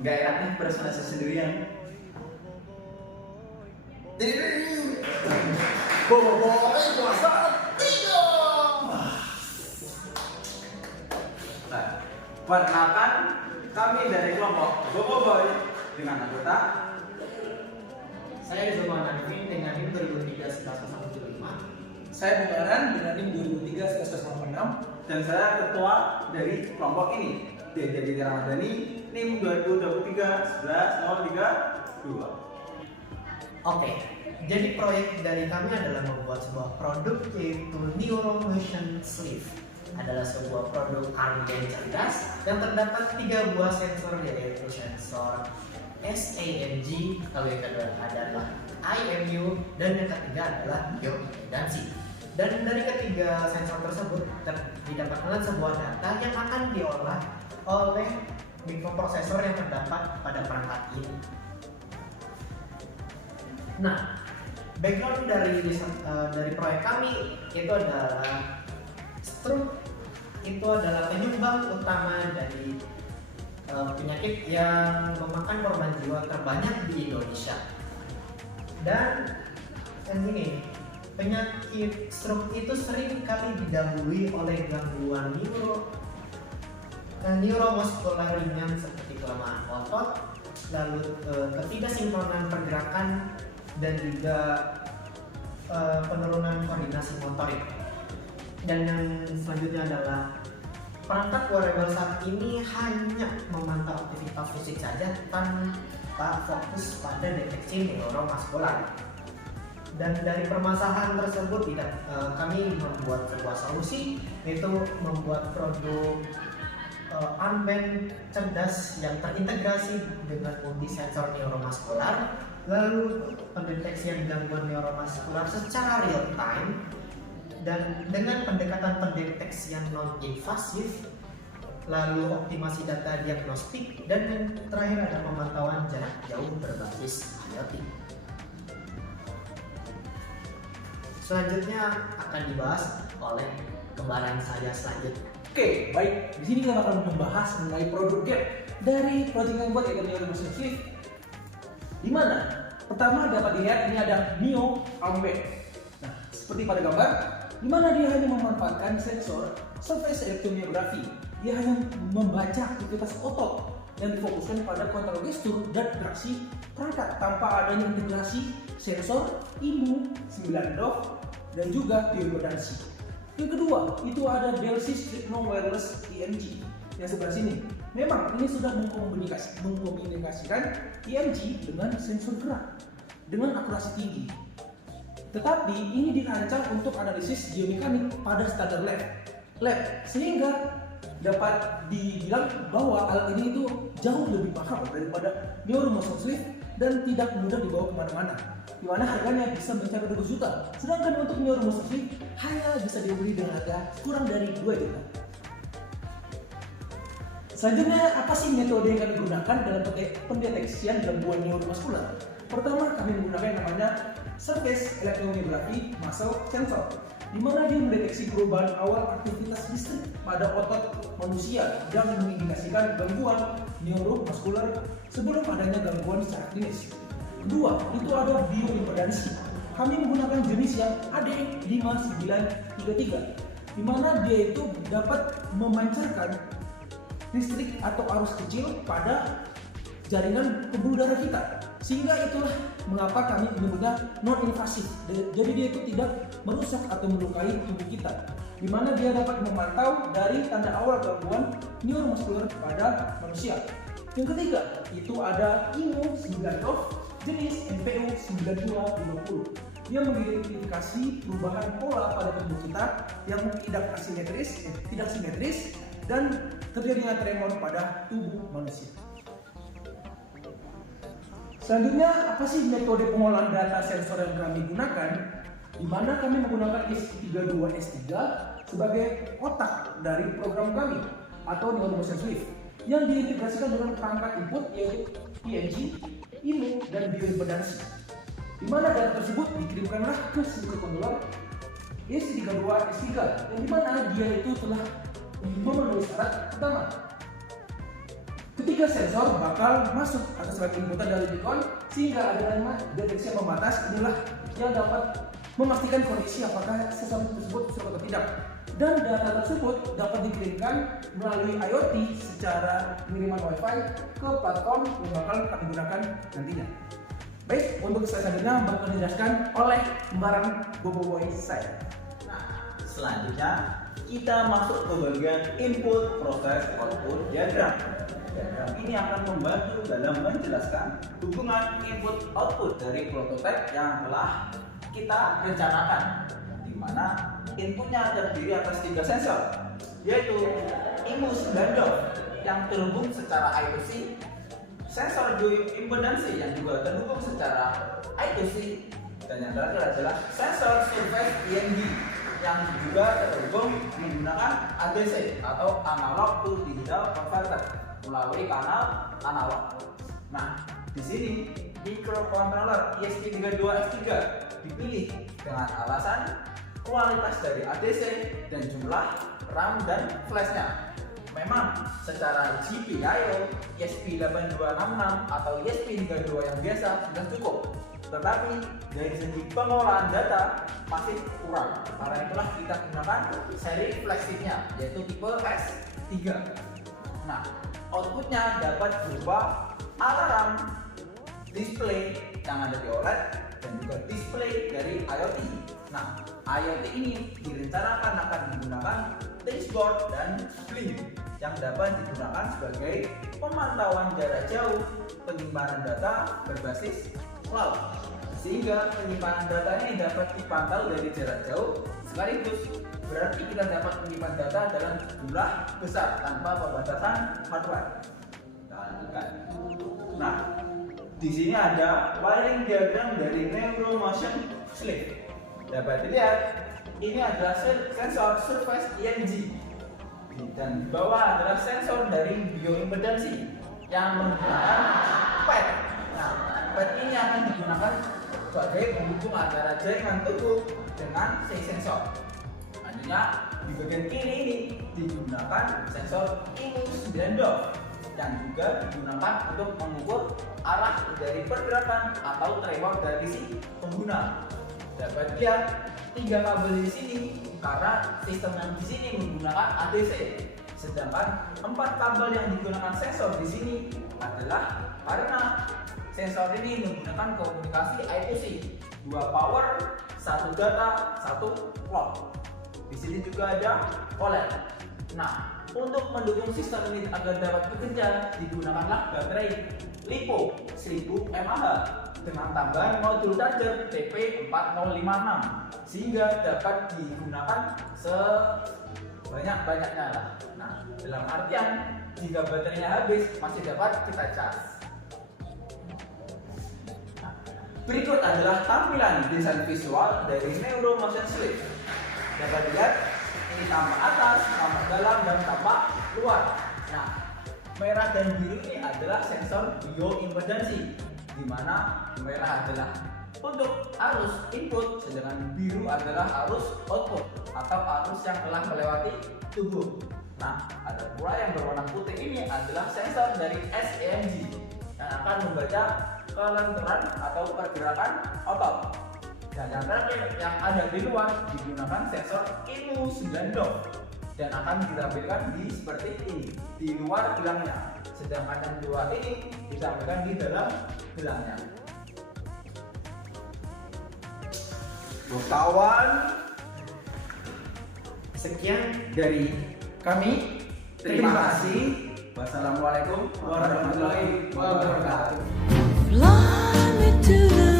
Nggak enak nih presentasi sendirian. Bobo kuasa tiga. Nah, perkenalkan kami dari kelompok Bobo Boy dengan anggota Saya Zulman Arifin dengan NIM 2003-115. Saya Bukaran dengan NIM 2003-186. dan saya ketua dari kelompok ini. Jadi Ramadhani NIM 2023-11-032. Oke, jadi proyek dari kami adalah membuat sebuah produk yaitu Neuromotion Sleeve. Adalah sebuah produk armband cerdas yang terdapat 3 buah sensor yaitu sensor SAMG, lalu yang kedua adalah IMU, dan yang ketiga adalah bioimpedansi. Dan dari ketiga sensor tersebut didapatkan sebuah data yang akan diolah oleh mikroprosesor yang terdapat pada perangkat ini. Nah, background dari proyek kami itu adalah stroke itu adalah penyumbang utama dari penyakit yang memakan korban jiwa terbanyak di Indonesia. Dan yang ini, penyakit stroke itu sering kali didahului oleh gangguan neuromuskular ringan seperti kelemahan otot, lalu ketidaksinkronan pergerakan, dan juga penurunan koordinasi motorik. Dan yang selanjutnya adalah perangkat wearable saat ini hanya memantau aktivitas fisik saja tanpa fokus pada deteksi neuromuskular. Dan dari permasalahan tersebut kami membuat sebuah solusi, yaitu membuat produk armband cerdas yang terintegrasi dengan multi sensor neuromuskular, lalu pendeteksian gangguan neuromuskular secara real time, dan dengan pendekatan pendeteksian non-invasif, lalu optimasi data diagnostik, dan yang terakhir ada pemantauan jarak jauh berbasis IoT. Selanjutnya akan dibahas oleh kembaran saya selanjutnya. Oke, baik. Di sini kita akan membahas mengenai produk gap dari project yang buat yaitu Neuromotion Sleeve. Di mana pertama dapat dilihat ini ada Neo Armband. Nah, seperti pada gambar, di mana dia hanya memanfaatkan sensor surface electromyography. Dia hanya membaca aktivitas otot yang difokuskan pada kontrol gestur dan interaksi perangkat tanpa adanya integrasi sensor, IMU, 9 DOF, dan juga bioimpedansi. Yang kedua, itu ada Belsys Techno Wireless EMG yang sebelah sini. Memang ini sudah mengkomunikasikan EMG dengan sensor gerak dengan akurasi tinggi. Tetapi ini dirancang untuk analisis biomekanik pada standar lab, sehingga dapat dibilang bahwa alat ini itu jauh lebih mahal daripada Neuromotion Sleeve dan tidak mudah dibawa kemana-mana, di mana harganya bisa mencapai 2 juta. Sedangkan untuk Neuromotion Sleeve hanya bisa dibeli dengan harga kurang dari 2 juta. Selanjutnya, apa sih metode yang kami gunakan dalam pendeteksian gangguan neuromuskular? Pertama, kami menggunakan yang namanya surface electromyography muscle sensor, di mana dia mendeteksi perubahan awal aktivitas listrik pada otot manusia dan mengindikasikan gangguan neuromuskular sebelum adanya gangguan secara klinis. Kedua, itu ada bioimpedansi. Kami menggunakan jenis yang AD5933, di mana dia itu dapat memancarkan listrik atau arus kecil pada jaringan pembuluh darah kita, sehingga itulah mengapa kami menyebutnya non-invasif. Jadi dia itu tidak merusak atau melukai tubuh kita, di mana dia dapat memantau dari tanda awal gangguan neuromuskular pada manusia. Yang ketiga, itu ada IMU 9 DOF jenis NPU 9250. Dia mengidentifikasi perubahan pola pada tubuh kita yang tidak simetris dan terjadinya tremor pada tubuh manusia. Selanjutnya, apa sih metode pengolahan data sensor yang kami gunakan? Di mana kami menggunakan S32S3 sebagai otak dari program kami atau Neuromotion Sleeve yang diintegrasikan dengan perangkat input yaitu EMG, IMU, dan bioimpedansi. Di mana data tersebut dikirimkanlah ke mikrokontroller S32S3 yang dimana dia itu telah memenuhi syarat pertama. Ketiga sensor bakal masuk atau sebagai inputan dari beacon sehingga adanya deteksi pembatas inilah yang dapat memastikan kondisi apakah sesuatu tersebut sesuai atau tidak. Dan data tersebut dapat dikirimkan melalui IoT secara pengiriman Wi-Fi ke platform yang bakal kami gunakan nantinya. Baik, untuk selanjutnya bakal dijelaskan oleh Barang Boboiboy saya. Nah, selanjutnya kita masuk ke bagian input, proses, output, diagram. Diagram ini akan membantu dalam menjelaskan hubungan input output dari prototipe yang telah kita rencanakan, di mana inputnya terdiri atas 3 sensor, yaitu IMU9 DOF yang terhubung secara I2C, sensor bioimpedansi yang juga terhubung secara I2C, dan yang terakhir adalah sensor surface EMD yang juga terhubung menggunakan ADC atau analog to digital converter melalui kanal analog. Nah, di sini microcontroller ESP32X3 dipilih dengan alasan kualitas dari ADC dan jumlah RAM dan flashnya. Memang secara GPIO ESP8266 atau ESP32 yang biasa sudah cukup, tetapi dari segi pengolahan data masih kurang. Karena itulah kita gunakan seri flagshipnya yaitu tipe S3. Nah, outputnya dapat berupa alarm, display yang ada di OLED, dan juga display dari IoT. Nah, IoT ini direncanakan akan menggunakan dashboard dan blink yang dapat digunakan sebagai pemantauan jarak jauh, penyimpanan data berbasis cloud, sehingga penyimpanan data ini dapat dipantau dari jarak jauh, sekaligus berarti kita dapat menyimpan data dalam jumlah besar tanpa pembatasan hardware. Nah, di sini ada wiring diagram dari NeuroMotion Sleeve. Dapat dilihat, ini adalah sensor surface EMG, dan di bawah adalah sensor dari bioimpedansi yang menggunakan pad. Nah, pad ini akan digunakan sebagai penghubung antara jaringan tubuh dengan si sensor. Selanjutnya, di bagian kiri ini digunakan sensor IMU9 DOF yang juga digunakan untuk mengukur arah dari pergerakan atau tremor dari si pengguna. Dapat dilihat 3 kabel di sini karena sistem yang di sini menggunakan ADC, sedangkan 4 kabel yang digunakan sensor di sini adalah karena sensor ini menggunakan komunikasi I2C, 2 power, 1 data, 1 clock. Di sini juga ada OLED. Nah, untuk mendukung sistem ini agar dapat bekerja, digunakanlah baterai LiPo 1000 mAh dengan tambahan modul charger TP4056 sehingga dapat digunakan sebanyak-banyaknya lah. Nah, dalam artian jika baterainya habis masih dapat kita cas. Nah, berikut adalah tampilan desain visual dari NeuroMotion Sleeve. Dapat dilihat ini tampak atas, tampak dalam, dan tampak luar. Nah, merah dan biru ini adalah sensor bioimpedansi, di mana merah adalah untuk arus input, sedangkan biru adalah arus output atau arus yang telah melewati tubuh. Nah, ada pula yang berwarna putih ini adalah sensor dari SEMG yang akan membaca kelenturan atau pergerakan otot. Dan yang terakhir yang ada di luar digunakan sensor IMU9 DOF dan akan ditampilkan di seperti ini di luar gelangnya, sedangkan yang dua ini ditampilkan di dalam gelangnya. Kawan, Sekian dari Kami terima kasih. Wassalamualaikum warahmatullahi wabarakatuh. Fly me to the